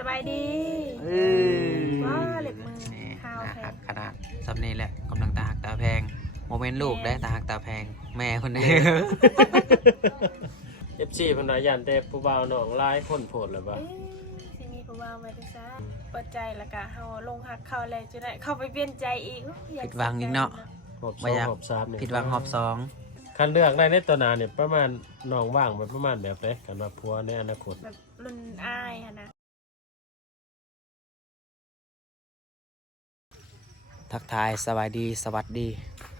สบายดีว้าเหล็กมือข้าวแพงขนาดซับนี้แหละกำลังตาหักตาแพงโมเมนต์ลูกได้ตาหักตาแพงแม่คนนี้FC เพิ่นว่าย่านแต่ผู้บ่าวน้องหลายคนโพดแล้วบ่สิมีผู้บ่าวมาด้วยซ้ำเปิดใจแล้วก็เฮาลงหักเข้าแล้วจะได้เข้าไปเปลี่ยนใจอีกผิดหวังอีกเนาะหอบ2หอบ3นี่ผิดหวังหอบ2คันเลือกได้ในตัวหน้าเนี่ยประมาณน้องว่างแบบประมาณแบบใดกันว่าผัวในอนาคตแบบรุ่นอ้ายหั่นนะทักทายสวัสดีสวัสดี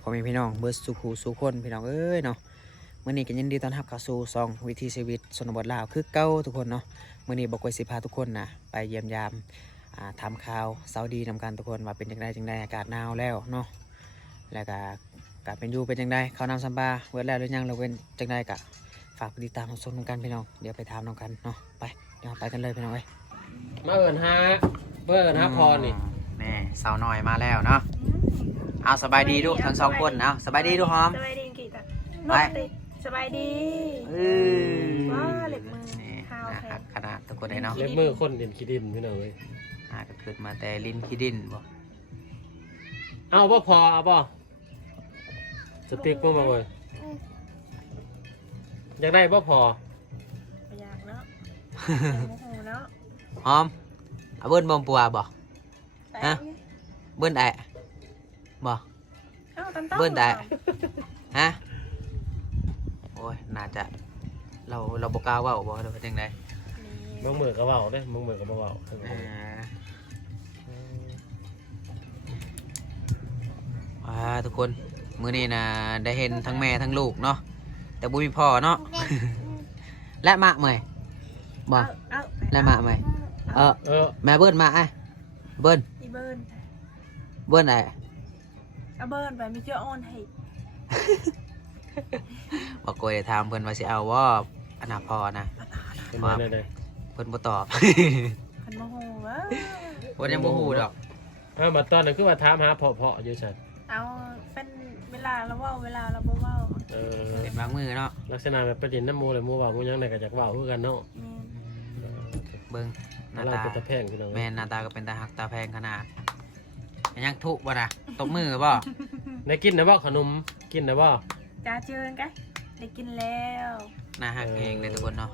พ่อแม่พี่น้องเบิร์ดสุขูสุคนพี่น้องเอ้ยเนาะมื่อนี้ก็ยินดีต้อนรับเข้าสู่ซองวิถีชีวิตชนบทลาวคือเก้าทุกคนเนาะมื่อนี้บอกไว้สิพาทุกคนนะไปเยี่ยมยามทำข่าวเซาดีนำกันทุกคนว่าเป็นจังไดอากาศหนาวแล้วเนาะแล้วก็การเป็นอยู่เป็นจังไดข้าวน้ำซัมบาเวิร์ดแล้วหรือยังเราเว้นจังไดกะฝากติดตามชมกันพี่น้องเดี๋ยวไปถามน้องกันเนาะไปเดี๋ยวไปกันเลยพี่น้องเอ้ยมาเอิ้นหาพอนี่แม่สาวหน่อยมาแล้วเนาะเอาสบายดีดูทั้งสองคนเอาสบายดีดูหอมสบายดีกี่ตะสบายดีว้าเหล็กมือข้าวแพงขนาดทุกคนเลยเนาะเล็บมือคนเด่นขี้ดินพี่น้องเอ้ยก็ขึ้นมาแต่ลิ้นขี้ดินบ่เอาบ่พอเอาบ่สติ๊กเพิ่มมาเลยอยากได้บ่พออยากเนาะโมโหเนาะหอมเอาเบิ้ลบอมปัวบ่ฮะเบิ้ลได้บ่เบิ้ลได้ฮะโอ้ยน่าจะเราบอกกล้าว่าบ่เราเป็นยังไงมึงมือก็เว้าเด้มึงมือก็บ่เว้าทุกคนมื้อนี้นะได้เห็นทั้งแม่ทั้งลูกเนาะแต่บุ้มีพ่อเนาะและมะเมยบ่และมะเมยแม่เบิ้ลมาไอ้เบิ้ลเบิ้ลไอ้เอาเบิ้ลไปมีเจ้าอ้อนให้บอกโกยถามเพิ่นว่าสิเอาว่าอนาพอนะเพิ่นบ่ตอบเพิ่นโมโหวะเพิ่นยังบ่ฮู้ดอกมาตอนนั้นคือว่าถามหาเพาะอยู่ซั่นเอาเป็นเวลาเราเว้าเวลาเราบ่เว้าเป็นบางมือเนาะลักษณะแบบประเด็นน้ำมูเลยมูว่ามูยังไงก็อยากว่าคือกันเนาะเบิ่งหน้าตาแพงพี่น้องแม่หน้าตาก็เป็นตาหักตาแพงขนาดยังทุบ่นะตบมือบ่ได้กินนะบ่ขนมกินนะบ่จ้าเชิญกันได้กินแล้วหน้าหักเองเลยทุกคนเนาะ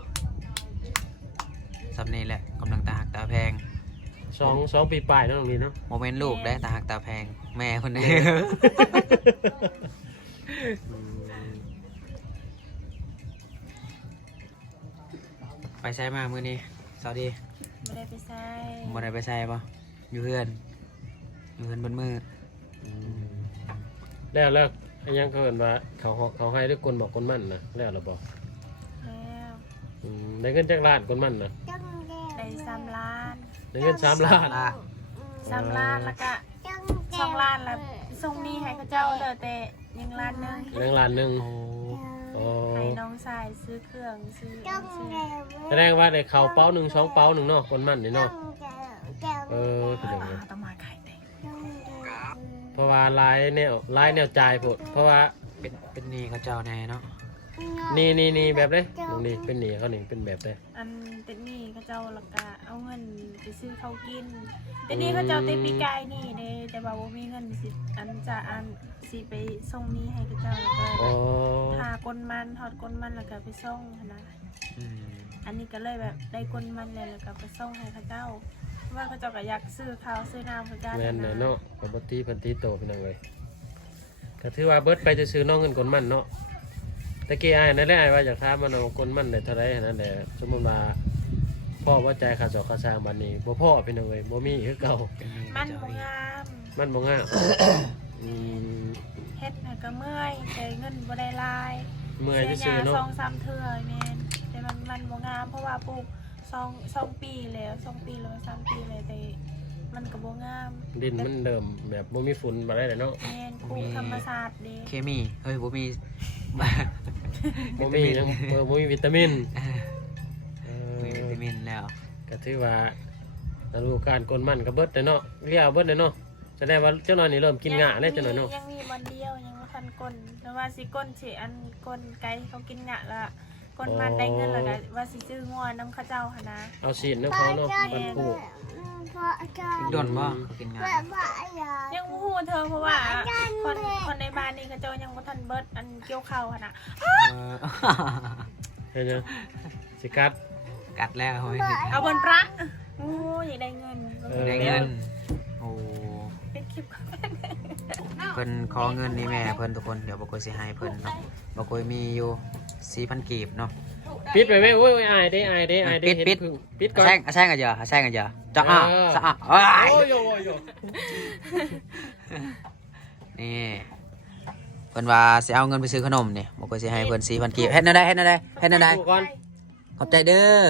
ซับนี้แหละกำลังตาหักตาแพงสองปีปลายเนาะตรงนี้เนาะโมเมนต์ลูกได้ตาหักตาแพงแม่คนนี้ไปใช้มามือนี้สวัสดีไม่ได้ไปใช้บ่ได้ไปใช้ป่ะอยู่เพื่อนบนมือแล้วยังเขาเห็นว่าเขาให้ด้วยคนบอกคนมั่นนะแล้วเราบอกแล้วได้เงินจากล้านคนมั่นนะได้3 ล้านได้เงิน3 ล้าน3 ล้านแล้วก็2 ล้านแล้วส่งนี้ให้เขาเจ้าเลยแต่1 ล้านนึงให้น้องชายซื้อเครื่องซื้อแสดงว่าได้เขาเป้า1 2 เป้า1เนาะคนมั่นนี่เนาะคืออย่างนี้ต้องมาขายเพราะว่าลายแนวจ่ายพดเพราะว่าเป็นหนี้เขาเจ้าแน่เนาะนี่แบบเลยนี่เป็นหนี้เขาหนึ่งเป็นแบบเลยอันเป็นหนี้เขาเจ้าละกะเอาเงินไปซื้อเขากินเป็นหนี้เขาเจ้าเต็มปีกายนี่เด้แต่ว่าบ่มีเงินสิสิไปส่งหนี้ให้เขาเจ้าแล้วก็หาก้นมันทอดก้นมันแล้วก็ไปส่งนะอันนี้ก็เลยแบบได้ก้นมันเลยแล้วก็ไปส่งให้เขาเจ้าว่าเขาเจ้าก็อยากซื้อข้าวซื้อน้ำเขาเจ้าแม่นเนาะปกติพันตีโตเป็นยังไงก็ถือว่าเบิร์ดไปจะซื้อน้องเงินก้นมันเนาะตะกี้ไอ้นั่นแหละว่าอยากถามมันเอาก้นมันในเท่าไรนั่นแหละสมมติว่าพ่อว่าใจขาดสอกขาดสางมันนี่บ่พ่อเป็นยังไงบ่มีคือเก่ามันบ่งามเฮ็ดก็เมื่อยใจเงินบ่ได้ลายเมื่อยจะซื้อเนาะ2-3 เทื่อแม่นแต่มันบ่งามเพราะว่าปลูก2 ปีแล้ว2 ปีแล้ว3 ปีเลยแต่มันก็บ่งามดินมันเดิมแบบบ่มีฝุ่นมาได้เลยเนาะแม่นปลูกธรรมชาติเด้เคมีเฮ้ยบ่มีวิตามินมีวิตามินแล้วก็ถือว่าฤดูกาลก้นมันก็เบิดเลยเนาะเลี้ยวเบิดเลยเนาะแสดงว่าเจ้าหน่อยนี่เริ่มกินง่าได้เจ้าหน่อยเนาะยังมีวันเดียวยังบ่ทันก้นแต่ว่าสิก้นสิอันก้นไก่เขากินง่าละ คนมันได้เงินแล้วก็ว่าสิซื้องัวน้ำข้าเจ้าหั่นนะ เอาศีลเนาะเขาเนาะมันผูก โดนบ่กินงาน ยังบ่ฮู้เธอเพราะว่าคนในบ้านนี่เขาเจ้ายังบ่ทันเบิดอันเกี่ยวข้าวหั่นน่ะ เห็นยังสิกัด กัดแล้วเฮ้ย เอาบนพระโอ้ยอยากได้เงิน ได้เงินโอ้ เป็นคลิปก่อน เพิ่นขอเงินนี่แม่เพิ่นทุกคนเดี๋ยวบ่กอยสิให้เพิ่นเนาะบ่กอยมีอยู่ 4,000 กีบเนาะ ปิดไปไหมโอ้ยอายเด้อายเด้อายเด้ ปิด ปิดก่อน แซงกันอย่าแซงกันอย่าจ้าสะอาดเอ้ย โอ้ยโอ้ยโอ้ย นี่เพิ่นว่าสิเอาเงินไปซื้อขนมนี่บ่กอยสิให้เพิ่น 4,000 กีบเฮ็ดแนวใดเฮ็ดแนวใดเฮ็ดแนวใด ถูกก่อน ขอบใจเด้อ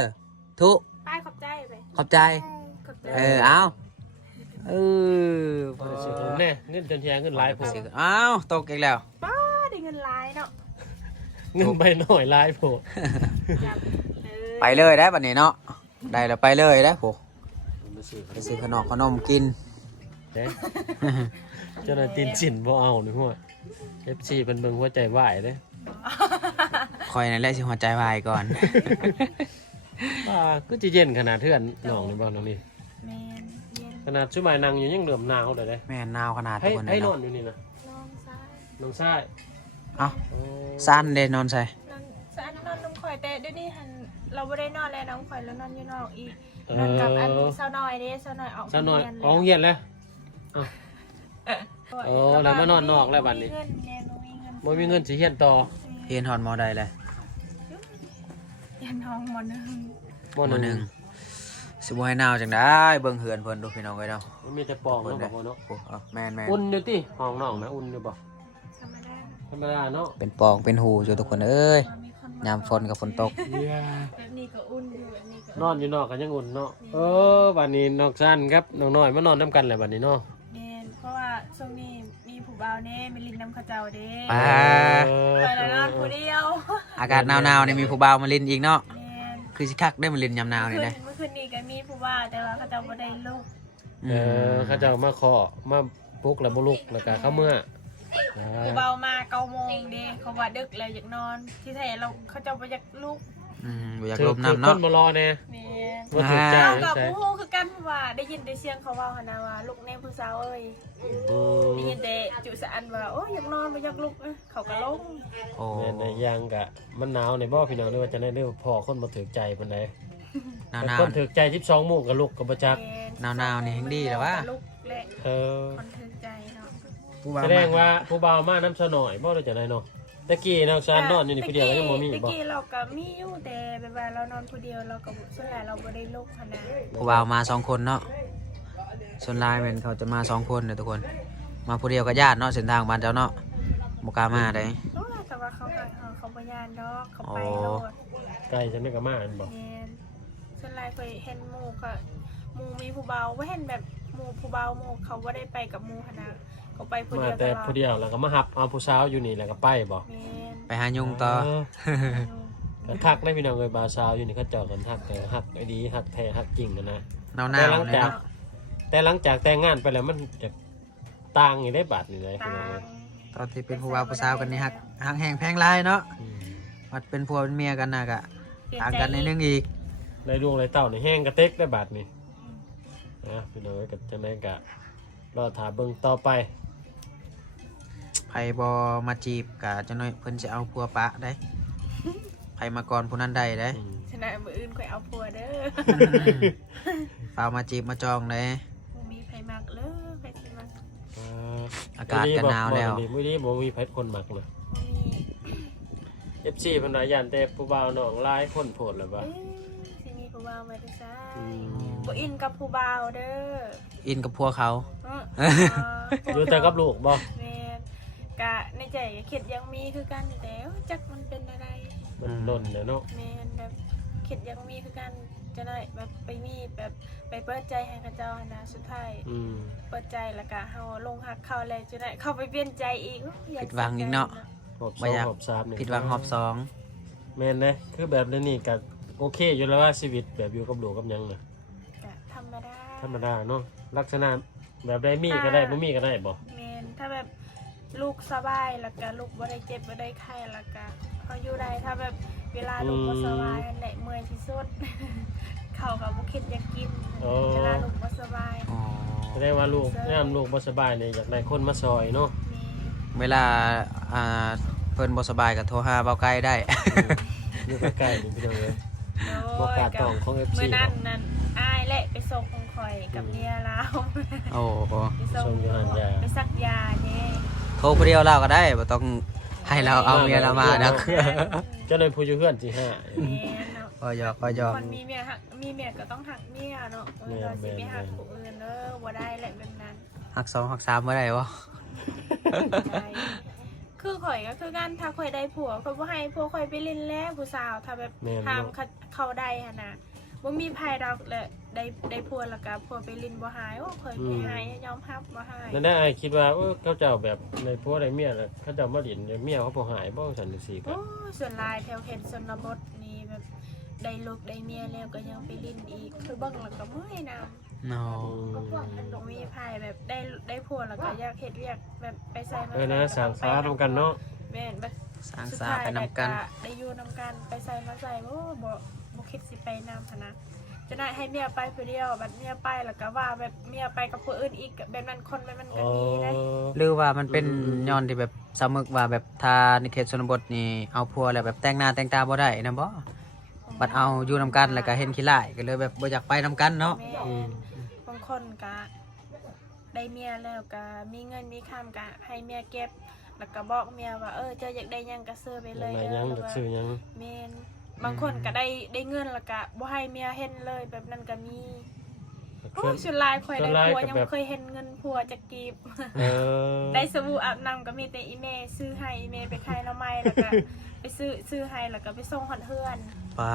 ทุ ป้ายขอบใจไป ขอบใจ ขอบใจ เอาเออ สิผมแน่เงินจนเทียเงินหลายโผล่ เอาตกอีกแล้ว ป้าได้เงินหลายเนาะ เงินใบหน่อยหลายโผล่ จับ ไปเลยได้บัดนี้เนาะได้แล้วไปเลยได้โหไปซื้อขนมกิน เด้เจ้าหน้าที่สินบ่เอาหนึ่งหัว FC เป็นเบิ่งหัวใจวายเด้ คอยนั่นแหละสิหัวใจวายก่อน ว่าก็จะเย็นขนาดเทื่อนน้องนี่บ่น้องนี่ แมนเย็น ขนาดชุบายนางอยู่ยังเหลื่อมหนาวเลยเด้ แม่นาวขนาด ให้ ทุกคนเล ให้ ย นอ เนาะ นอยู่นี่นะ ลองซ้าย น้องชาย เอ้า โอ้ สั้นเด้นอนใส่ นอนซ้ายนอนน้ำข่อยแต่เดี๋ยวนี้หันเราไม่ได้นอนแล้วน้ำข่อยแล้วนอนอยู่นอกอีก เอน อนกับอัน อ สาวน้อยเด้สาวน้อยออก ซะหน่อย เรีน อ๋อโรงเรียนแล้วโอ้แล้วมานอนนอกแล้วบัดนี้ มีเงินแน่บ่มีเงิน บ่มีเงินสิเฮียนต่อ เรียนฮอนมอใดเลย ยันห้องมอนึง บ่ มอ ห ห นึ่ นึ่ ง งสิบ่ให้นาวจังได้เบิ่งเหือนเพิ่นดูพี่น้องเอ้ยเนาะ มันมีแต่ปองเนาะบ่เนาะ โอ้เอาแม่น อุ่นอยู่ติห้องน้องนะอุ่นอยู่บ่ ธรรมดา ธรรมดาเนาะ เป็นปองเป็นหูอยู่ทุกคนเอ้ย มีคน ยามฝนกับฝนตก แบบนี้ก็อุ่นอยู่แบบนี้ก็ นอนอยู่นอกกันยังอุ่นเนาะบัดนี้นอกสั้นครับน้องน้อยมานอนนํกันแหละบัดนี้เนาะ แม่นเพราะว่าช่วงนี้มีผู้บ่าวแน่มีลินน้ำข้าวเจ้าเด้ อ่า ไปแล้วนอนผู้เดียว อากาศหนาวๆนี่มีผู้บ่าวมาลินอีกเนาะ แม่น คือสิคักได้มาลินยามหนาวนี่ เมื่ นะ อคืนนี้ก็มีผู้บ่าวแต่ว่าเขาเจ้าบ่ได้ลูก เขาเจะมาขอมาปลุกแล้วบ่ลุกแล้วก็เข้าเมื่อ ผู้บ่าวมา9 โมงเด้เขาว่าดึกแล้วอยากนอนที่แท้เราเขาเจ้าบ่อยากลูก บ่อยาก ถื ล อ ม ค น้ำ น เนาะ มารอแน่ แม่น ว่าถือใจ เรากับ ใช่ ผู้ฮู้คือกันเพราะว่าได้ยินแต่เสียงเขาเว้าหั่นนะว่าลูกแน่ผู้สาวเอ้ยได้ยินแต่จุสะอันว่าโอ้ยอยากนอนบ่อยากลุกเขาก็ลง โอ้ แม่นในยางกะมันหนาวในบ่พี่น้องหรือว่าจะได้เรื่องพอคนบ่ถือใจปานใด หนาว คนถือใจ12โมงก็ลุกก็บ่จัก หนาวนี่แฮงดีแล้วว่า ลุกและ เออ คนถึงใจเนาะ แสดงว่าผู้บ่าวมาน้ำซะหน่อยบ่ได้จะได้เนาะตะกี้น้องซานนอนอยู่นี่ผู้เดียวยังบ่มี ตะ บ่ กี้เราก็มีอยู่แต่แบบว่าเรานอนผู้เดียวเราก็ส่วนใหญ่เราบ่ได้ลุกขนาด ผู้บ่าวมา2คนเนาะส่วนหลายแม่นเขาจะมา2คนเด้อทุกคน มาผู้เดียวก็ญาติเนาะเส้นทางบ้านเจ้าเนาะบ่กล้ามาได้ โอ้ยแต่ว่าเขาหักเขาบ่ยานดอกเขาไปโลด ไกลจังได๋ก็มาอันบ่ แม่นส่วนใหญ่เคยเห็นหมู่ก็หมู่มีผู้เบาบ่เห็นแบบหมู่ผู้เบาหมู่เขาบ่ได้ไปกับหมู่ขนาดเขาไปผู้ มา เดียว แต่ ตลอด ผู้เดียวแล้วก็มาหับเอาผู้สาวอยู่นี่แล้วก็ไปบ่ แม่น ไปหายุงต่อ ก็ทักได้พี่น้องเอ้ยบ่าวสาวอยู่นี่เขาเจาะกันทักแต่ฮักไอ้ดีฮักแท้ฮักจริงนะ หนาว แต่หลัง ๆนี่ จาก เนาะ แต่หลังจากแต่งงานไปแล้วมันจะต่างอยู่ได้บาดนี่เลย ตา พี่น้องเอ้ย ตอนที่เป็นผู้บ่าวผู้สาวกันนี่ฮักแห้งแพงหลายเนาะ อืม วัดเป็นผัวเป็นเมียกันน่ะก็ เปลี่ยน ต่าง ใจ กันในดนึงอีก ในดวงในเต่านี่แห้งกระเต็กได้บาดนี่นะพี่น้องเอ้ยก็จังได๋ก็รอถามเบิ่งต่อไป ไผบ่มาจีบก็จังน้อยเพิ่นสิเอาผัวปะได้ไผมาก่อนผู้นั้นได้ได้ อืม ฉะนั้นมื้ออื่นค่อยเอาผัวเด้อ เปล่ามาจีบมาจองได้ บ่มีไผมักเลยไผสิมัก อากาศก็หนาวแล้ว มื้อนี้บ่มีไผคนมักเลย บ่มี FC เพิ่นว่าย่านแต่ผู้บ่าวน้องหลายคนโพดแล้วว่า เอ้ยสิมีผู้บ่าวมาได้ซ้า อื ย ม บ่อินกับผู้บ่าวเด้อ อินกับผัวเขา อยู่แต่กับลูกบ่ แม่นกะในใจก็คิดยังมีคือกันแต่ว่าจักมันเป็นอะไร มันนนแล้วเนาะ แม่นแบบคิดยังมีคือกันจะได้แบบไปมีแบบไปเปิดใจให้เขาเจ้าหั่นนะสุดท้าย อืม เปิดใจแล้วก็เฮาลงหักเขาแล้วจะได้เข้าไปเปลี่ยนใจอีกอยา ผิดหวังอีกเนาะ รอบ บ่อยาก 2รอบ3นี่ ผิดหวังรอบสอง แม่นเด้คือแบบนี้ก็โอเคอยู่แล้วว่าชีวิตแบบอยู่กับลูกกับหยังน่ะ ก็ธรรมดา ธรรมดาเนาะลักษณะแบบได้มีก็ได้บ่มีก็ได้บ่ แม่นถ้าแบบลูกสบายแล้วก็ลูกบ่ได้เจ็บบ่ได้ไข้แล้วก็เขาอยู่ได้ถ้าแบบ เวลาลูกบ่สบายนั่นแหละเมื่อยที่สุด เขาก็บ่คิดอยากกิน โอ้ เวลาลูกบ่สบาย อ๋อ แสดงว่าลูกแม่ลูกบ่สบายเนี่ยอยากได้คนมาซอยเนาะ มี เวลาเพิ่นบ่สบายก็โทรหาเบาไกลได้ อยู่ใกล้ๆนี่พี่น้องเอ้ย โอ้ บ่ ย กล้าต้องของ FC มื้อนั้นนั่นอ้ายแหละไปส่งของข่อยกับเมียเรา โอ้โห ไปส่งไปซักยาเด้ โทรผู้เดียวเราก็ได้บ่ต้องให้เราเอาเมียเรามานะ เจ้าหน่อยผู้อยู่เฮือนสิฮะ แม่เนาะ ก็ยอกก็ยอก คนมีเมียหักมีเมียก็ต้องหักเมียเนาะเราสิไปหักผู้อื่นเด้อบ่ได้แหละแบบนั้น หัก2หัก3บ่ได้บ่ ได้คือข่อยก็คือกันถ้าข่อยได้ผัวข่อยบ่ให้ผัวข่อยไปเล่นแล้วผู้สาวถ้าแบบถามเขาได้หั่นน่ะบ่มีภัยดอกและได้ผัวแล้วก็ผัวไปเล่นบ่หายโอ้ข่อยไปหายยอมรับบ่หาย นั่นได้อ้ายคิดว่าเขาเจ้าแบบในผัวได้เมียแล้วเขาเจ้ามาดินเมียเขาบ่หายบ่ซั่นจังซี่ก็ โอ้ส่วนหลายแถวเขตชนบทนี่แบบได้ลูกได้เมียแล้วก็ยังไปเล่นอีกคือเบิ่งแล้วก็เมื่อยนำ เนาะ บ่มีภัยแบบได้ผัวแล้วก็อยากเฮ็ดเวียกแบบไปใส่มา นะสร้างฟ้านำกันเนาะ แม่นแบบ สร้างสาไปนำกัน ได้อยู่นำกันไปใส่มาใส่บ่คิดสิไปนำพะนะจะได้ให้เมียไปผู้เดียวบัดเมียไปแล้วก็ว่าแบบเมียไปกับผู้อื่นอีกแบบนั้นคนแบบมันก็มีนะ หรือว่ามันเป็นย้อนที่แบบสมมึกว่าแบบทาในเขตชนบทนี่เอาผัวแล้วแบบแต่งหน้าแต่งตาบ่ได้นะบ่บัดเอาอยู่นำกันแล้วก็เห็นขี้ร้ายก็เลยแบบบ่อยากไปนำกันเนาะ แม่ อืม บางคนก็ได้เมียแล้วก็มีเงินมีคำก็ให้เมียเก็บแล้วก็บอกเมียว่าเจ้าอยากได้หยังก็ซื้อไปเลย ไหนยังอยากซื้อยัง แม่นบางคนก็ได้เงินแล้วก็บ่ให้เมียเห็นเลยแบบนั้นก็มีโอ้ยสุดลายข่อยได้ผัวยังบ่เคยเห็นเงินผัวจักกีบ เออ ได้สบู่อาบน้ำก็มีแต่อีเมซื้อให้อีเมไปขายหน้ำไม้แล้วก็ ไปซื้อให้แล้วก็ไปส่งหอดเฮือน ปา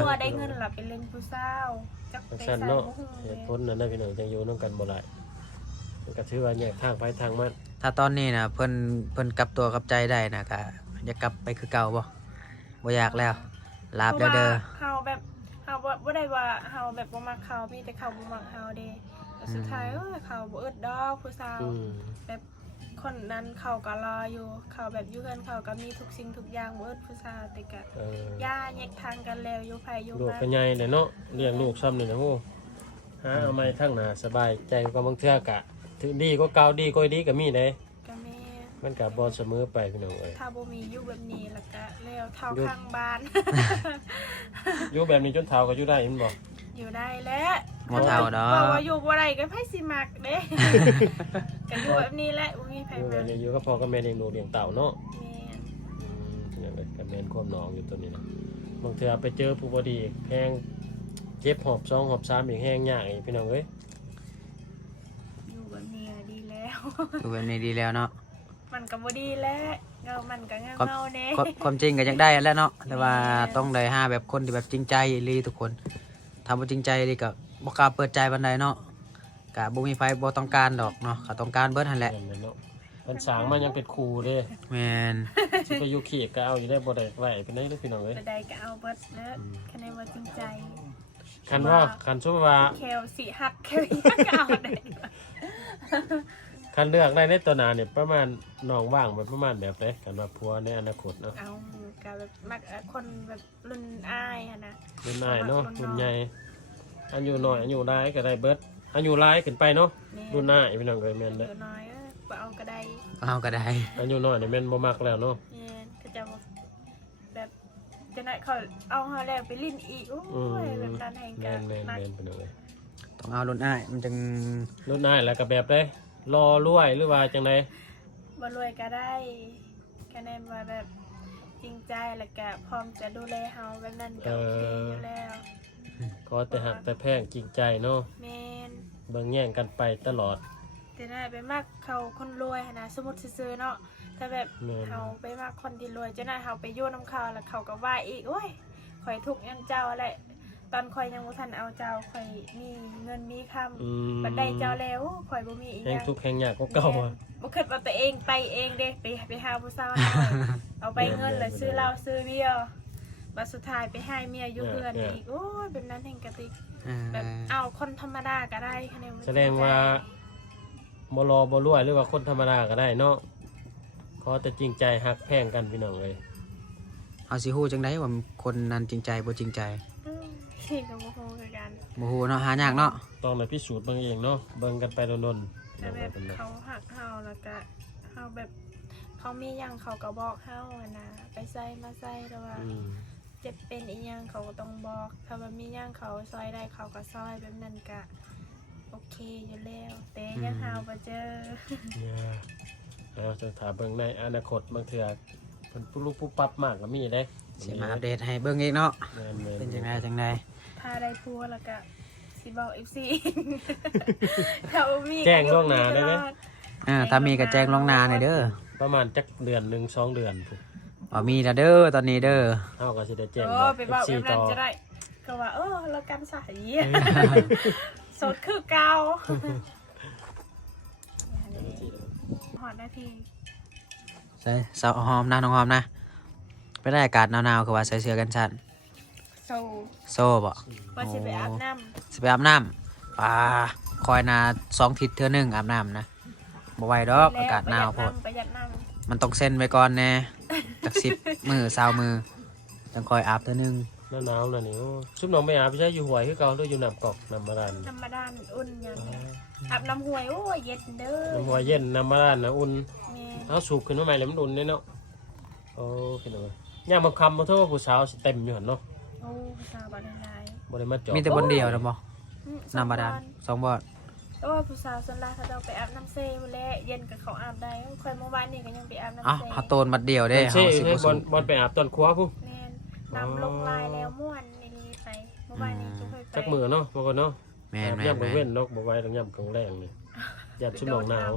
ผัวได้เงินแล้วไปเล่นผู้สาวจักไป ซั่น ใส่ เนาะ บ่ฮู้ เห เลย ตุผลนั้นนะพี่น้องจังอยู่นำกันบ่หลายมันก็ถือว่าแยกทางไปทางมัน ถ้าตอนนี้น่ะเพิ่นกลับตัวกลับใจได้น่ะก็อยากกลับไปคือเก่าบ่บ่อยากแล้วลาบแล้วเด้อ เฮาแบบเฮาบ่ได้ว่าเฮาแบบบ่มักเขามีแต่เขาบ่มักเฮาเด้แต่สุดท้ายเขาบ่อึดดอกผู้สาว อืม แบบคนนั้นเขาก็รออยู่เขาแบบอยู่กันเขาก็มีทุกสิ่งทุกอย่างบ่อึดผู้สาวแต่ก็ เออย่ าแยกทางกันแล้วอยู่ไผอยู่ ลูก มา ก็ใหญ่เลยเนาะเลี้ยงลูกซ้ำนี่นะโหหาเอาไม้ทั้งหน้าสบายใจก็บางเทื่อกะถือดีก็เก่าดีก็ดีก็มีเด้ ก็แม่ มันก็บ่เสมอไปพี่น้องเอ้ย ถ้าบ่มีอยู่แบบนี้แล้วก็แล้วเท่า อยู่ ข้างบ้าน อยู่แบบนี้จนเฒ่าก็อยู่ได้แม่นบ่ อยู่ได้แล้ว บ่เท่าดอก ว่าอยู่บ่ได้ก็ไผสิมักเด้ ก็อยู่แบบนี้แหละบ่มีไผ อยู่แบ มั บ ก นี้อยู่กับพ่อกับแม่เลี้ยงลูกเลี้ยงเต่าเนาะ แม่น อย่างไรก็แม่นความหนองอยู่ตัวนี้นะบางเทื่อไปเจอผู้บ่ดีแฮงเจ็บหอบ2หอบ3อีกแฮงยากอีกพี่น้องเอ้ย อยู่แบบนี้ดีแล้ว อยู่แบบนี้ดีแล้วเนาะ มันก็บ่ดีแล้วมันก็เงาๆแน่ ความจริงก็อยากได้แล้วเนาะแต่ว่าต้องได้หาแบบคนที่แบบจริงใจอีหลีทุกคนถ้าบ่จริงใจอีหลีก็บ่กล้าเปิดใจปานใดเนาะก็บ่มีไฟบ่ต้องการดอกเนาะเขาต้องการเบิดหั่นแหละ นั่นแหละเนาะมันสร้างมายังเป็นครูเด้ แม่น สิไปอยู่ขี้ก็เอาอยู่ได้บ่ได้ไว้เป็นไดเด้อพี่น้องเอ้ย แต่ใดก็เอาเบิดเด้อคะแนนว่าจริงใจ คันสมมุติว่า แคลสิฮักแคลยักก็เอาได้ คันเลือกได้ในตัวหน้าเนี่ยประมาณน้องว่างไปประมาณแบบใดกันว่าผัวในอนาคตเนาะ เอาก็แบบมักคนแบบรุ่นอ้ายหั่นน่ะ รุ่นนายเนาะรุ่นใหญ่อายุน้อยอายุหลายก็ได้เบิดอายุหลายขึ้นไปเนาะรุ่นนายพี่น้องเอ้ยแม่น เดี๋ เด้ ยวน้อยบ่เอาก็ได้ เอาก็ได้ อายุน้อยนี่แม่นบ่มักแล้วเนาะ แม่นก็จะแบบจะไหนเขาเอาเฮาแล้วไปลิ้นอีกโอ้ยแบบนั้นแห่ง แม่ กัน นแม่น มัก แม่นพี่น้องเอ้ย ต้องเอารุ่นอ้ายมันจึง รุ่นนายแล้วก็แบบใดรอรวยหรือว่าจังได บ่รวยก็ได้คะแนนว่าแบบจริงใจแล้วก็พร้อมจะดูแลเฮาแบบนั้นก็โอเคอยู่แล้ว ก็แต่หักแต่แพงจริงใจเนาะ แม่น เบิ่งแย่งกันไปตลอด แต่น่าไปมากเขาคนรวยหั้นนะสมมุติซื่อๆเนาะถ้าแบบ แม่น เขาไปมากคนที่รวยจะน่าเขาไปโยนน้ำเขาแล้วเขาก็ว่าอีกโอ้ยข่อยทุกข์ยันเจ้าอะไรตอนข่อยยังบ่ทันเอาเจ้าข่อยมีเงินมีคำ อืม บัดได้เจ้าแล้วข่อยบ่มีอีก แห่ อง ย่าง ทุกข์แห่งยากก็เก่าอ่ะ บ่คิดว่าตัวเองไปเองเด้ไปหาผู้สาวน้อยเอาไปเงินแล้วซื้อเหล้าซื้อเบียร์บัดสุดท้ายไปให้เมียอยู่เพื่อนอีกโอ้ยเป็นนั้นแห่งกะติกแบบเอาคนธรรมดาก็ได้คะแนน แสดงว่าบ่รอบ่รวยหรือว่าคนธรรมดาก็ได้เนาะขอแต่จริงใจฮักแพงกันพี่น้องเลย เอาสิฮู้จังไดว่าคนนั้นจริงใจบ่จริงใจ ที่กับโมโหคือกัน บ่ฮู้เนาะหายากเนาะ ต้องไปพิสูจน์เบิ่งเองเนาะเบิ่งกันไปโดนๆ แต่แบบเขาหักเฮาแล้วก็เฮาแบบเขามีหยังเขาก็บอกเฮาอะนะไปใส่มาใส่แต่ว่า อืม เจ็บเป็นอีหยังเขาก็ต้องบอกถ้าว่ามีหยังเขาซอยได้เขาก็ซอยแบบนั้นก็โอเคอยู่แล้วแต่ยังเฮาบ่เจอ เนี่ยเอาจะถามเบิ่งในอนาคตบางเทื่อเพิ่นปุ๊บลุกปุ๊บปั๊บมากก็มีเด้ สิมาอัปเดตให้เบิ่งอีกเนาะ แม่นๆ เป็นจังไดจังได ถ้าได้พัวแล้วก็สิบอก FC ถ้าบ่มี แจ้งล่วงหน้าได้ไหม ถ้ามีก็แจ้งล่วงหน้าหน่อยเด้อ ประมาณจักเดือนหนึ่ง2 เดือนพุ่น ว่ามีแล้วเด้อตอนนี้เด้อ เฮาก็สิได้แจ้ง โอ้ไปบอกแบบ ต่ นั้ อน จะได้ก็ว่าเรากำสายสดคือเก่าหอดนาที ใส่สาวหอมนะน้องหอมนะไปได้อากาศหนาวๆคือว่าใส่เสื้อกันสั่น โซ โซ่บ่ ว่าสิไปอาบน้ สิไปอาบน้ำคอยนา2 ทิศเทื่อหนึงอาบน้ำนะบ่ไหวดอก ำ อากาศหนาวโพด ประหยัดน้ มันต้องเซ็นไว้ก่อนแน่จาก10 มื้อ20 มื้อจังคอยอาบเทื่อหนึง หนาวๆน่ะนี่โอ้ซุมน้องไปอาบใช้อยู่ห้วยคือเก่าหรืออยู่น้ำกอกน้ำบาดาล ำธรรมดาอุ่นอย่างอาบน้ำห้วยโอ้ยเย็นเด้อ น้ำห้วยเย็นน้ำบาดาลน่ะอุ่น แม่ เอาสูบขึ้นมาใหม่แล้วมันอุ่นเด้เนาะโอ้พี่น้องย่ามบางคำบ่โทษว่าผู้สาวสิเต็มอยู่หั่นเนาะ โอ้สาวบาดนาย บ่ได้มาจอด มีแต่บนเดียวนะบ่น้ำบาดาล2บ่อน แต่ว่าผู้สาวส่วนหลายเขาจะไปอาบน้ำเซ่แหละเย็นกับเขาอาบได้คอยเมื่อวานนี่ก็ยังไปอาบน้ำ เอ้า เซ่ เฮาโตนบัดเดียวเด้ เช่ เฮาสิ ให้ บ่ บ สู อลบอลไปอาบตอนครัวพุ่น แม่นน้ำลงลายแล้วม่วนนี่ไปเมื่อวานนี้ทุกคนไป จักมือเนาะบ่ก่อนเนาะ แม่น ย่ำกลาง ๆ เว้นเนาะบ่ไหวต้องย่ำกลางแรงนี่ญาติชุมน้องหนาว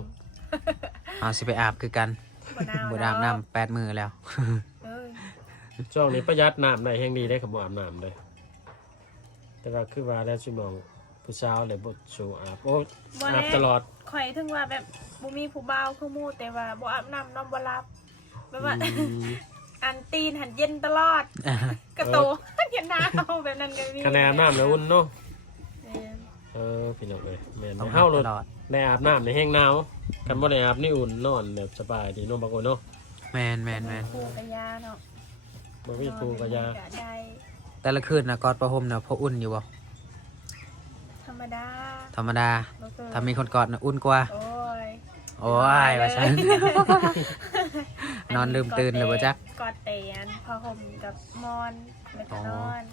ๆเฮาสิไปอาบคือกัน บ่ บ่ หนาว อาบน้ำ8 มื้อแล้ว เอ้ย ช่วงนี้ประหยัดน้ำได้แห่งดีได้ครับบ่อาบน้ำเลยแต่ว่าคือว่าแล้วชุมน้องผู้สาวเลยบ่สู่อาบโอ้ บ่ อา แน่ บตลอด ข่อยถึงว่าแบบบ่มีผู้บ่าวคือหมู่แต่ว่าบ่อาบน้ำนอนบ่หลับแบบว่า อันตีนหันเย็นตลอดกระโตเย็นหนาวแบบนั้นก็มี คะแนนอาบน้ำแล้วอุ่นเนาะ แม่น พี่น้องเอ้ยแม่น ต้อง เฮาโลด ตลอด ได้อาบน้ำในแห้งหนาวคันบ่ได้อาบนี่อุ่นนอนแบบสบายดีเนาะบางคนเนาะ แม่น คู่กับยาเนาะ บ่มีครูก็ยา ได้ ๆแต่ละคืนน่ะกอดประหมน่ะพออุ่นอยู่บ่ ธรรมดา ธรรมดา บ่เคย ถ้ามีคนกอดน่ะอุ่นกว่า โอ้ย โอ้ยว่าซั่น นอนลืมตื่นเลยบ่จ๊ะ กอดเตียนพอห่มกับมอนแล้วก็นอน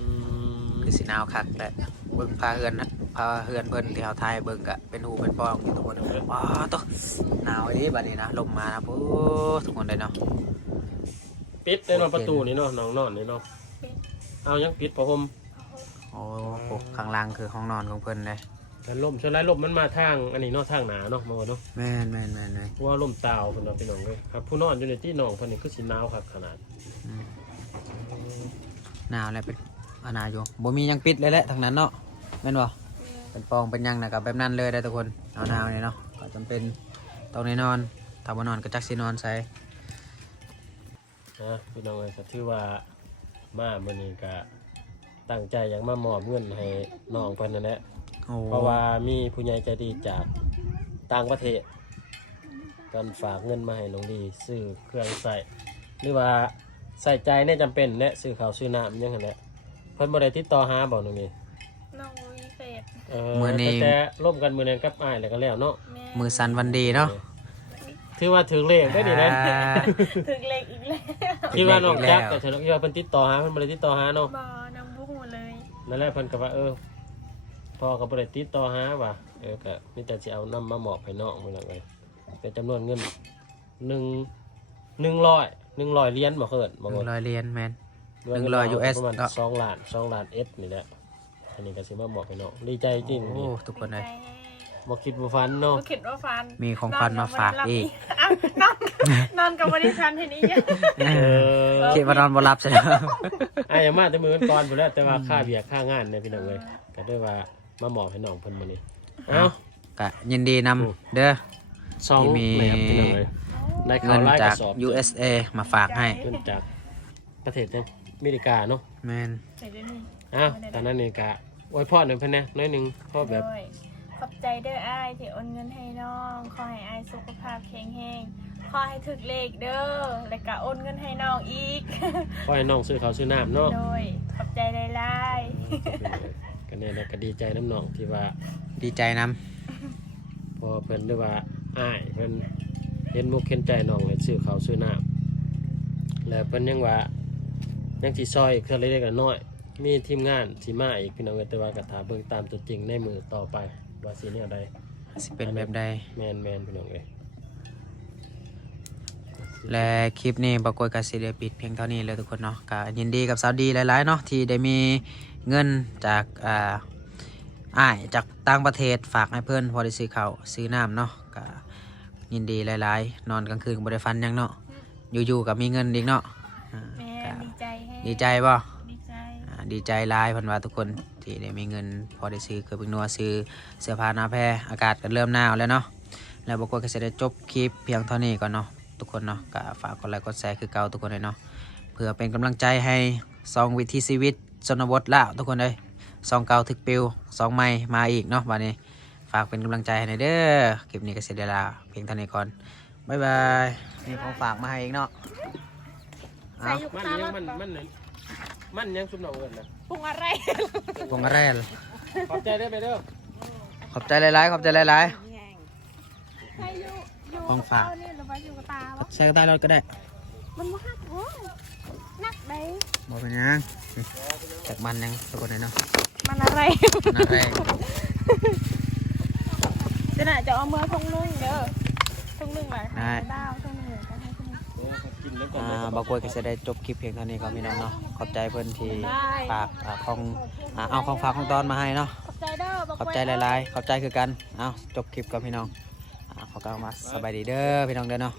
อืม คือสิหนาวคักแต่เบิ่งพาเฮือนนะพาเฮือนเพิ่นที่เฮาถ่ายเบิ่งก็เป็นหูเป็นปองอยู่ทุกคนอ๋อตหนาวอีบัดนี้นะลมมานะโอ้ทุกคนได้เนาะ ปิดได้เนาะประตูนี่เนาะน้องนอนนี่เนาะ เป็น เอายังปิดผ้าห่ม โอ้โหข้างล่างคือห้องนอนของเพิ่นเลย แต่ลมชนไรลมมันมาทางอันนี้เนาะทางหนาเนาะมาเนาะ แม่นเลย เพราะว่าลมตาวเพิ่นเอาพี่น้องเลยครับผู้นอนอยู่ในที่นอนเพิ่นนี่คือสิหนาวครับขนาด อืมหนาวแล้วเป็นหนาวอยู่บ่มีหยังปิดเลยแหละทั้งนั้นเนาะแม่นบ่เป็นปองเป็นหยังนะกับแบบนั้นเลยได้ทุกคนหนาวๆนี่เนาะก็จำเป็นต้องได้นอนถ้าบ่นอนก็จักสินอนใส่ พี่น้องเลยก็ถือว่ามามื้อนี้ก็ตั้งใจอยากมามอบเงินให้น้องเพิ่นนั่นแหละ โอ้ เพราะว่ามีผู้ใหญ่ใจดีจากต่างประเทศกันฝากเงินมาให้น้องดีซื้อเครื่องใส่หรือว่าใส่ใจในจำเป็นและซื้อข้าวซื้อน้ำอยังไงแหละเพิ่นบ่ได้ติดต่อหาบอกน้องนี่ น้องวิเศษ แต่ร่วมกันมื้อนั้นกับอ้ายแล้วก็แล้วเนาะ แม่ มือสันวันดีเนาะ ถือว่าถึงเลขได้ดีนะ ถึงเล็กอีกแล้ว คิดว่าน้องจักแต่ฉันคิดว่าเพิ่นติดต่อหาเพิ่นบ่ได้ติดต่อหาเนาะ บอน้องบุ้งเลย นั่นแหละเพิ่นก็ว่าพ่อก็บ่ได้ติดต่อหาว่าก็มีแต่สิเอานำมามอบให้น้องมื้อนั้นเลยเป็นจำนวนเงิน100เหรียญบ่เคินบ่ 100 เคิน เหรียญแม่น ด้วยเงิน 100 US ประมาณ เนาะ 2 ล้านเอสนี่แหละอันนี้ก็สิมาบอกให้น้องดีใจจริง โอ้ นี่ ทุกคนเลย บ่คิดบ่ฝันเนาะ ก็คิดว่าฟัน มีของขวัญมาฝากอีก อ้าวนอนกับบริษัททีนี้เยอะ คิดว่านอนบ่หลับใช่ไหม อย่ามาแต่มื้อก่อนพุ่นแล้วแต่ว่าค่าเบียร์ค่างานเนี่ยพี่น้องเอ้ยก็ด้วยว่ามาหมอบให้น้องเพิ่นมื้อนี้เอ้า ก็ยินดีนำเด้อ 2 ที่มี แหนมพี่น้องเอ้ยได้ เงิ ข้าวน ไล่ก จา ระ ก สอบ USA มาฝากให้ เงินจากประเทศจังอเมริกาเนาะ แม่น ใส่ด้วยนี่ ตอนนั้นนี่ก็อวยพรให้เพิ่นนะน้อยหนึงเพราะแบบ ด้วยขอบใจเด้ออ้ายที่โอนเงินให้น้องขอให้อ้ายสุขภาพแข็งแรงข อให้ถึกเลขเด้อแล้วก็โอนเงินให้น้องอีก ขอให้น้องซื้อข้าวซื้อน้ำเนาะ โดยขอบใจหลาย ก็เนี่ยนะก็ดีใจน้ำน้องที่ว่า ดีใจน พอเพิ่นได้ว่าอ้ายเพิ่นเห็นมุกเห็นใจน้องให้ซื้อข้าวซื้อน้ำแล้วเพิ่นยังว่ายังสิซอยอีกเท่าเล็กๆน้อยๆมีทีมงานสิมาอีกพี่น้องเอ้ยแต่ว่าก็ถ้าเบิ่งตามตัวจริงในมือต่อไปว่าสิแนวใด ำสิเป็นแบบใด แม่นพี่น้องเอ้ย และคลิปนี้บกวยกสิเดปิดเพียงเท่านี้เลยทุกคนเนาะก็ยินดีกับสาวดีหลายๆเนาะที่ได้มีเงินจากอ้ายจากต่างประเทศฝากให้เพื่อนพอได้ซื้อข้าวซื้อน้ำเนาะก็ยินดีหลายๆนอนกลางคืนก็บ่ได้ฟันหยังเนาะอยู่ๆกับมีเงินอีกเนาะ ๆแม่ ก็ ดีใจแฮะ ดีใจบ่ ดีใจ ดีใจหลายเพันว่าทุกคนที่ได้มีเงินพอได้ซื้อเครื่องพึ่งนัวซื้อเสื้อผ้าหน้าแพรอากาศก็เริ่มหนาวแล้วเนาะแล้วบกวยก็จะได้จบคลิปเพียงเท่านี้ก่อนเนาะทุกคนเนาะก็ฝากกดไลค์กดแชร์คือเก่าทุกคนเลยเนาะเพื่อเป็นกำลังใจให้ซองวิถีชีวิตชนบทละทุกคนเลยซองเก่าถึกปิวซองใหม่มาอีกเนาะวันนี้ฝากเป็นกำลังใจให้หน่อยเด้อคลิปนี้ก็เสร็จแล้วล่ะเพียงเท่านี้ก่อนบ๊ายบายมีของฝากมาให้อีกเนาะ ใส่อยู่ มัน ตา ยัง รถ มันยังซุปน้องเอิ้นนะ ปรุงอะไร พวงกระแรล ขอบใจเด้อไปเด้อ ขอบใจหลายๆขอบใจหลาย ใส่อยู่ ของฝาก เนี่หรือว่าอยู่กับตาวะ ๆใส่กระต่ายรถก็ได้ มันบ่ฮักโอ้ยนักได้ บอกเป็นยังจากมันยังทุกคนเลยเนาะ มันอะไร น่าแรง จะน่ะจะเอามือทงนึงเด้อทงนึงหลายดาวทงนึงก็ให้ทงนึง กินแล้วก่อน บางคนก็จะได้จบคลิปเพียงเท่านี้ครับพี่น้องเนาะขอบใจเพื่อนที่ฝากของเอาของฝากของตอนมาให้เนาะ ขอบใจเด้อบอก ขอบใจหลายๆขอบใจคือกันเอาจบคลิปกับพี่น้องขอกล่าวมาสบายดีเด้อพี่น้องเด้อเนาะ